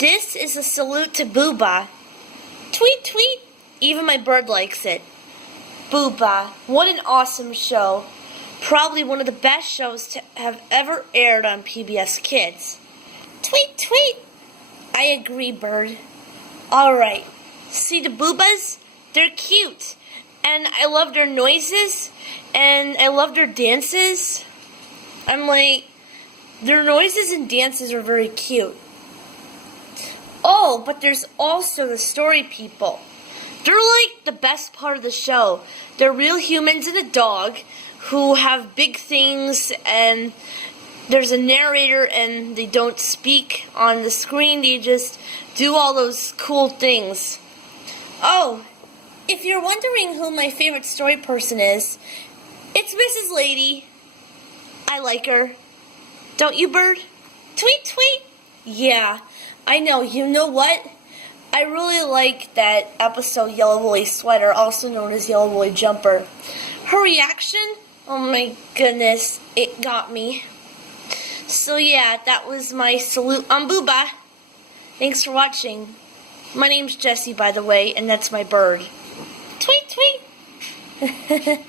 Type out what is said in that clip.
This is a salute to Boohbah. Tweet, tweet. Even my bird likes it. Boohbah, what an awesome show. Probably one of the best shows to have ever aired on PBS Kids. Tweet, tweet. I agree, bird. Alright, see the Boohbahs? They're cute. And I love their noises. And I love their dances. I'm like, their noises and dances are very cute. Oh, but there's also the story people. They're like the best part of the show. They're real humans and a dog who have big things, and there's a narrator and they don't speak on the screen. They just do all those cool things. Oh, if you're wondering who my favorite story person is, it's Mrs. Lady. I like her. Don't you, bird? Tweet, tweet. Yeah, I know. You know what? I really like that episode Yellow Woolly Sweater, also known as Yellow Woolly Jumper. Her reaction, oh my goodness, it got me. So yeah, that was my salute on Boohbah. Thanks for watching. My name's Jessie, by the way, and that's my bird. Tweet, tweet.